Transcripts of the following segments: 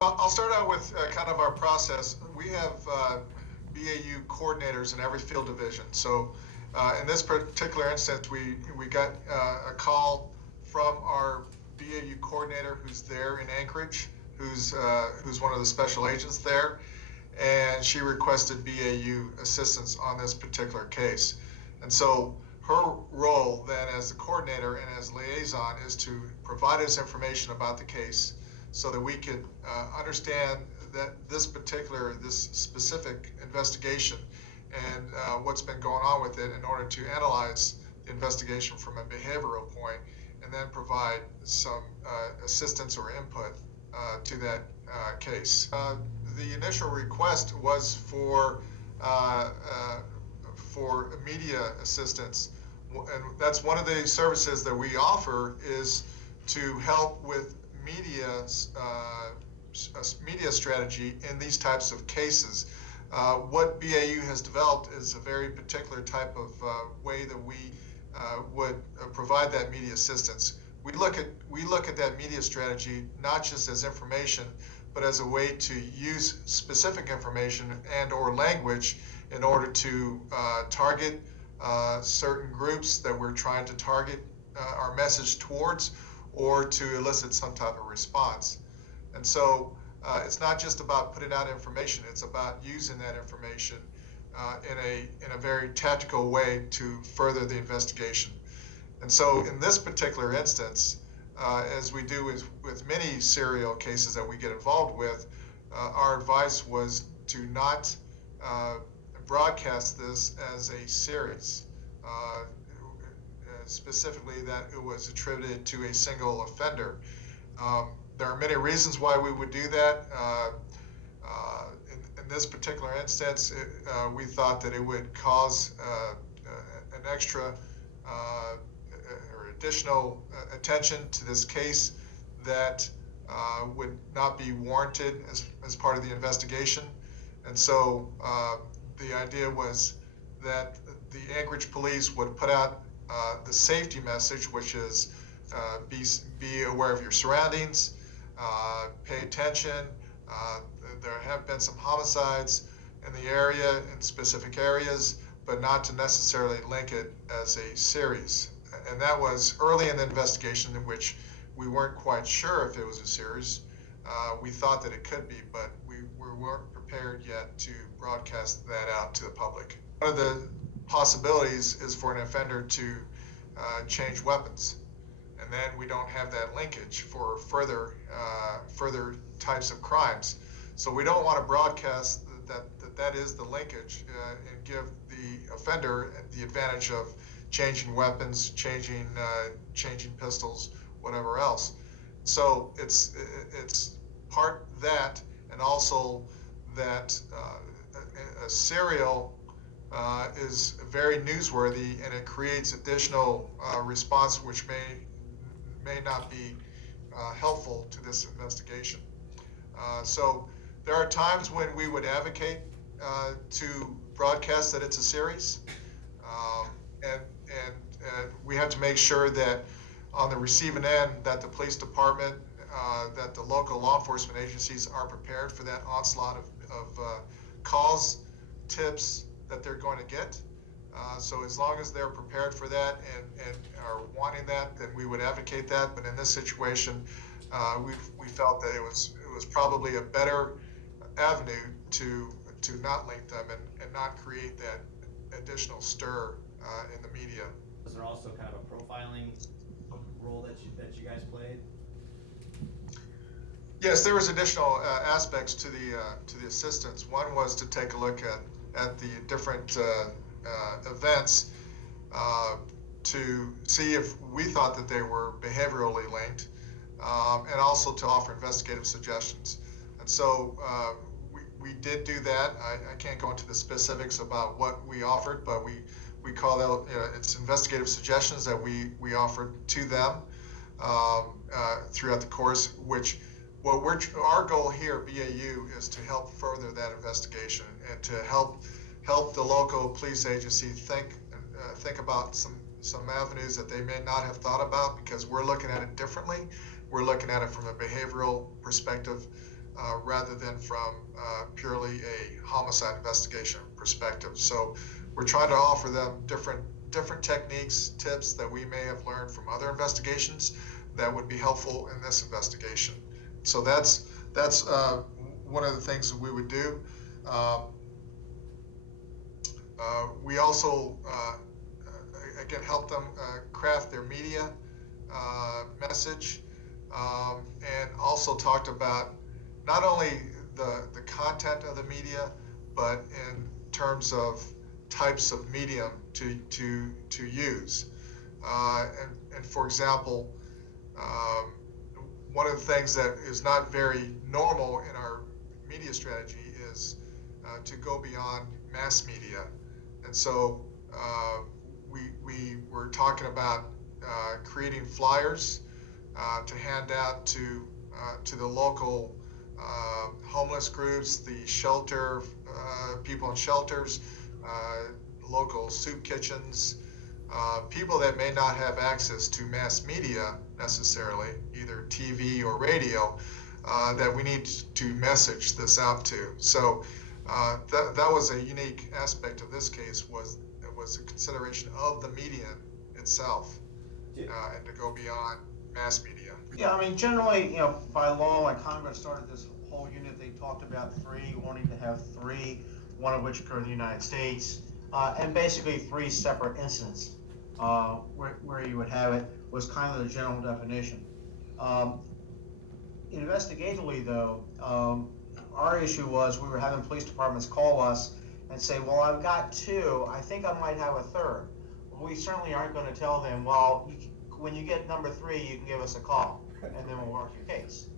I'll start out with kind of our process. We have BAU coordinators in every field division. So in this particular instance, we got a call from our BAU coordinator who's there in Anchorage, who's one of the special agents there, and she requested BAU assistance on this particular case. And so her role then as the coordinator and as liaison is to provide us information about the case so that we could understand that this specific investigation and what's been going on with it in order to analyze the investigation from a behavioral point and then provide some assistance or input to that case. The initial request was for media assistance, and that's one of the services that we offer is to help with media strategy in these types of cases. What BAU has developed is a very particular type of way that we would provide that media assistance. We look at that media strategy not just as information, but as a way to use specific information and or language in order to target certain groups that we're trying to target our message towards, or to elicit some type of response. And so it's not just about putting out information, it's about using that information in a very tactical way to further the investigation. And so in this particular instance, as we do with many serial cases that we get involved with, our advice was to not broadcast this as a series. Specifically that it was attributed to a single offender. There are many reasons why we would do that. In this particular instance, we thought that it would cause an extra or additional attention to this case that would not be warranted as part of the investigation. And so the idea was that the Anchorage police would put out the safety message, which is be aware of your surroundings, pay attention. There have been some homicides in the area, in specific areas, but not to necessarily link it as a series. And that was early in the investigation, in which we weren't quite sure if it was a series. We thought that it could be, but we weren't prepared yet to broadcast that out to the public. One of the possibilities is for an offender to change weapons, and then we don't have that linkage for further types of crimes. So we don't want to broadcast that is the linkage and give the offender the advantage of changing weapons, changing pistols, whatever else. So it's part that, and also that a serial is very newsworthy, and it creates additional response which may not be helpful to this investigation. So there are times when we would advocate to broadcast that it's a series, and we have to make sure that on the receiving end that the police department, that the local law enforcement agencies are prepared for that onslaught of calls, tips that they're going to get. So as long as they're prepared for that and are wanting that, then we would advocate that. But in this situation, we felt that it was probably a better avenue to not link them and not create that additional stir in the media. Was there also kind of a profiling role that you guys played? Yes, there was additional aspects to the assistance. One was to take a look at the different events to see if we thought that they were behaviorally linked, and also to offer investigative suggestions. And so we did do that. I can't go into the specifics about what we offered, but we call out it's investigative suggestions that we offered to them throughout the course, which our goal here at BAU is to help further that investigation and to help the local police agency think about some avenues that they may not have thought about, because we're looking at it differently. We're looking at it from a behavioral perspective, rather than from purely a homicide investigation perspective. So we're trying to offer them different techniques, tips that we may have learned from other investigations that would be helpful in this investigation. So that's one of the things that we would do. We also again help them craft their media message, and also talked about not only the content of the media, but in terms of types of medium to use. And for example, one of the things that is not very normal in our media strategy is to go beyond mass media. And so we were talking about creating flyers to hand out to the local homeless groups, the shelter people in shelters, local soup kitchens, people that may not have access to mass media necessarily, either TV or radio, that we need to message this out to. So that was a unique aspect of this case, was a consideration of the median itself, and to go beyond mass media. Yeah, I mean, generally, by law, when Congress started this whole unit, they talked about wanting to have three, one of which occurred in the United States, and basically three separate incidents where you would have it was kind of the general definition. Investigatively, though, our issue was we were having police departments call us and say, well, I've got two, I think I might have a third. We certainly aren't going to tell them, well, when you get number three, you can give us a call, and then we'll work your case.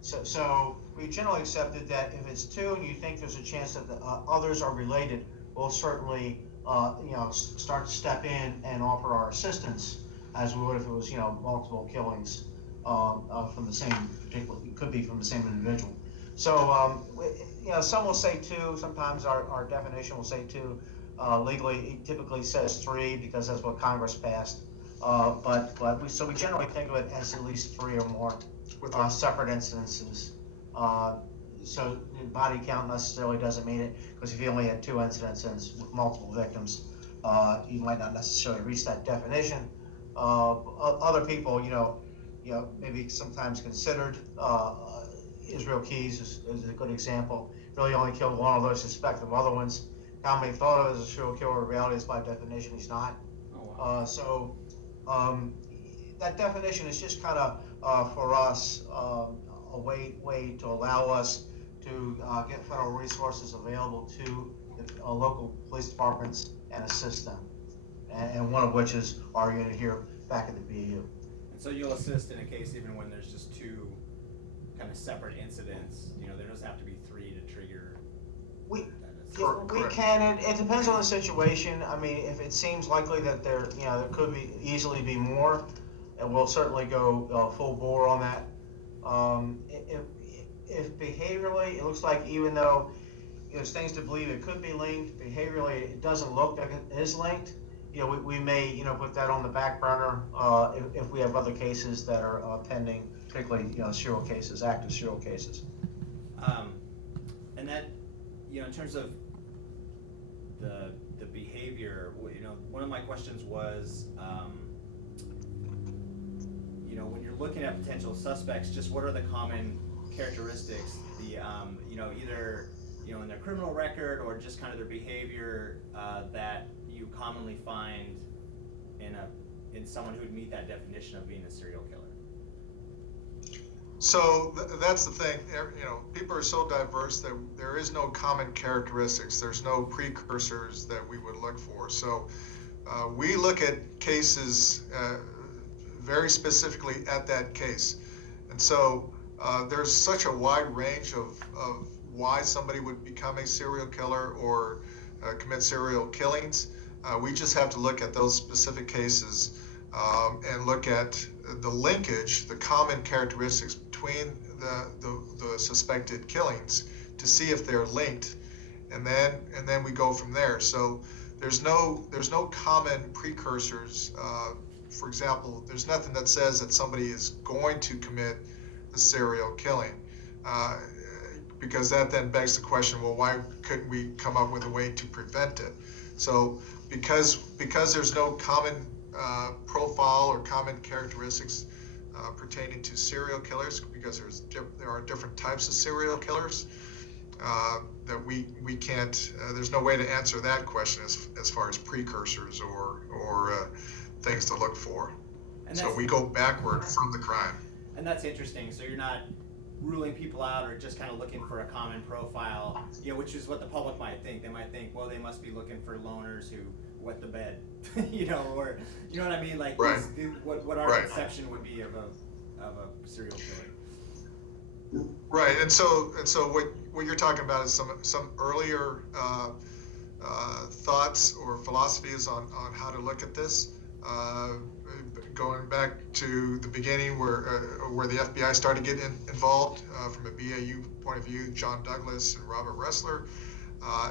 So we generally accepted that if it's two and you think there's a chance that the others are related, we'll certainly start to step in and offer our assistance, as we would if it was multiple killings from the same particular, it could be from the same individual. So some will say two. Sometimes our definition will say two. Legally, it typically says three because that's what Congress passed. But we generally think of it as at least three or more separate incidences. So the body count necessarily doesn't mean it, because if you only had two incidences with multiple victims, you might not necessarily reach that definition. Other people, maybe sometimes considered. Israel Keys is a good example. Really only killed one of those suspected other ones. Commonly thought of as a serial killer. In reality is by definition he's not. Oh, wow. That definition is just kind of for us a way to allow us to get federal resources available to the local police departments and assist them. And one of which is our unit here back at the BAU. And so you'll assist in a case even when there's just two kind of separate incidents. There doesn't have to be three to trigger. We can. It depends on the situation. I mean, if it seems likely that there could easily be more, and we'll certainly go full bore on that. If behaviorally it looks like, even though there's things to believe it could be linked, behaviorally it doesn't look like it is linked, we may put that on the back burner if we have other cases that are pending, particularly serial cases, active serial cases. And that in terms of the behavior, one of my questions was, when you're looking at potential suspects, just what are the common characteristics, either in their criminal record or just kind of their behavior that you commonly find in someone who would meet that definition of being a serial killer? So that's the thing. People are so diverse that there is no common characteristics. There's no precursors that we would look for. So we look at cases very specifically at that case. And so there's such a wide range of why somebody would become a serial killer or commit serial killings. We just have to look at those specific cases and look at the linkage, the common characteristics between the suspected killings to see if they're linked, and then we go from there. So there's no common precursors. For example, there's nothing that says that somebody is going to commit a serial killing. because that then begs the question, well, why couldn't we come up with a way to prevent it? So because there's no common profile or common characteristics pertaining to serial killers, because there are different types of serial killers, that we can't, there's no way to answer that question as far as precursors or things to look for. So we go backward from the crime. And that's interesting. So you're not ruling people out or just kind of looking for a common profile, which is what the public might think. They might think, well, they must be looking for loners who wet the bed, or you know what I mean? Like right. what our conception would be of a serial killer. Right, and so what you're talking about is some earlier thoughts or philosophies on how to look at this. Going back to the beginning where the FBI started getting involved from a BAU point of view, John Douglas and Robert Ressler,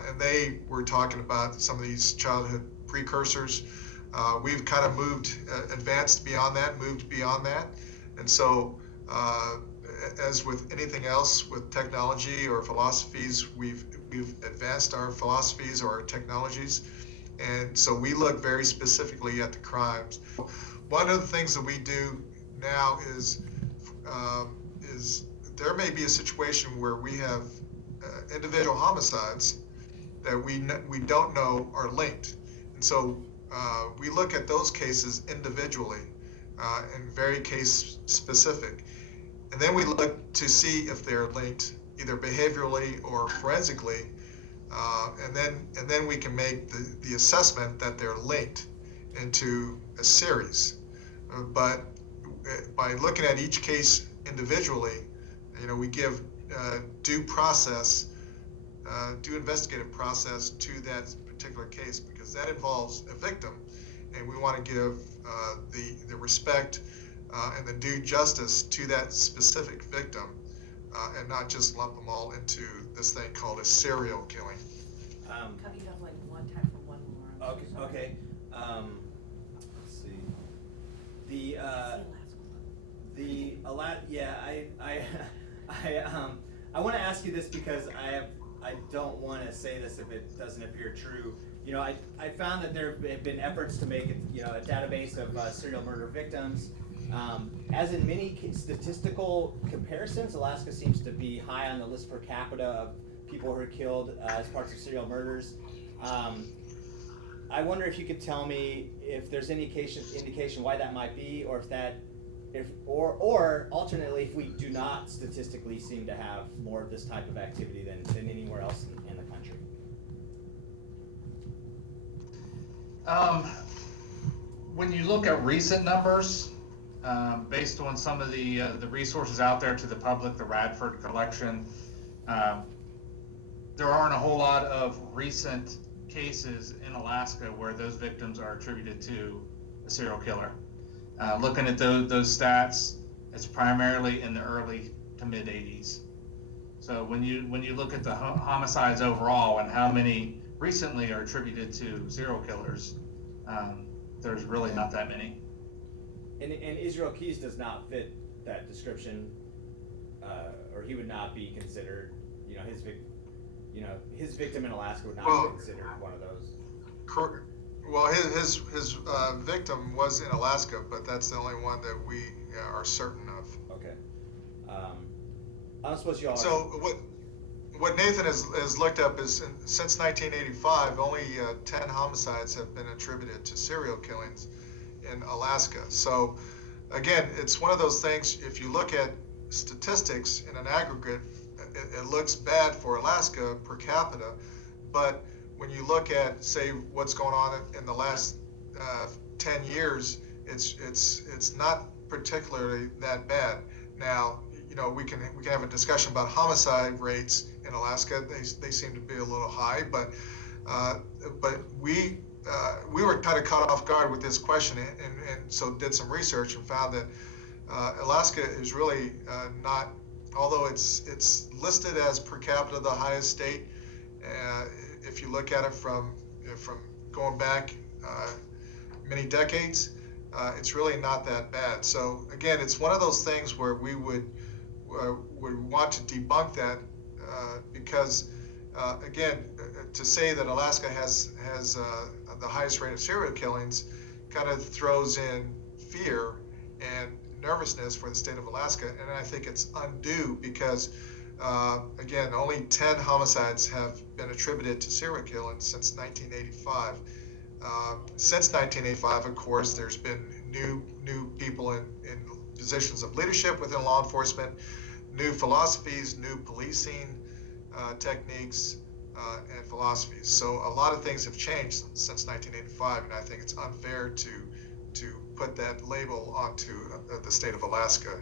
and they were talking about some of these childhood precursors. We've kind of advanced beyond that, and so as with anything else with technology or philosophies, we've advanced our philosophies or our technologies, and so we look very specifically at the crimes. One of the things that we do now is there may be a situation where we have individual homicides that we don't know are linked, and so we look at those cases individually and very case specific, and then we look to see if they're linked either behaviorally or forensically, and then we can make the assessment that they're linked into a series. But by looking at each case individually, we give due investigative process to that particular case, because that involves a victim, and we want to give the respect and the due justice to that specific victim, and not just lump them all into this thing called a serial killing. Cut you off like one time for one more. Okay. Let's see. I want to ask you this because I don't want to say this if it doesn't appear true. I found that there have been efforts to make it, a database of serial murder victims. As in many statistical comparisons, Alaska seems to be high on the list per capita of people who are killed as parts of serial murders. I wonder if you could tell me if there's any indication why that might be, or or alternately, if we do not statistically seem to have more of this type of activity than anywhere else in the country. When you look at recent numbers, based on some of the resources out there to the public, the Radford collection, there aren't a whole lot of recent cases in Alaska where those victims are attributed to a serial killer. Looking at those stats, it's primarily in the early to mid 80s. So when you look at the homicides overall and how many recently are attributed to serial killers, there's really not that many. And Israel Keys does not fit that description, or he would not be considered. His victim in Alaska would not be considered one of those. Well, his victim was in Alaska, but that's the only one that we are certain of. Okay. I don't suppose you all. So what Nathan has looked up is since 1985, only 10 homicides have been attributed to serial killings in Alaska. So again, it's one of those things. If you look at statistics in an aggregate, it looks bad for Alaska per capita, but when you look at, say, what's going on in the last 10 years, it's not particularly that bad. Now, we can have a discussion about homicide rates in Alaska. They seem to be a little high, but we were kind of caught off guard with this question, and so did some research and found that Alaska is really not, although it's listed as per capita the highest state. If you look at it from going back many decades, it's really not that bad. So again, it's one of those things where we would want to debunk that because again, to say that Alaska has the highest rate of serial killings kind of throws in fear and nervousness for the state of Alaska, and I think it's undue because again, only 10 homicides have been attributed to serial killings since 1985. Since 1985, of course, there's been new people in positions of leadership within law enforcement, new philosophies, new policing techniques and philosophies. So a lot of things have changed since 1985, and I think it's unfair to put that label onto the state of Alaska.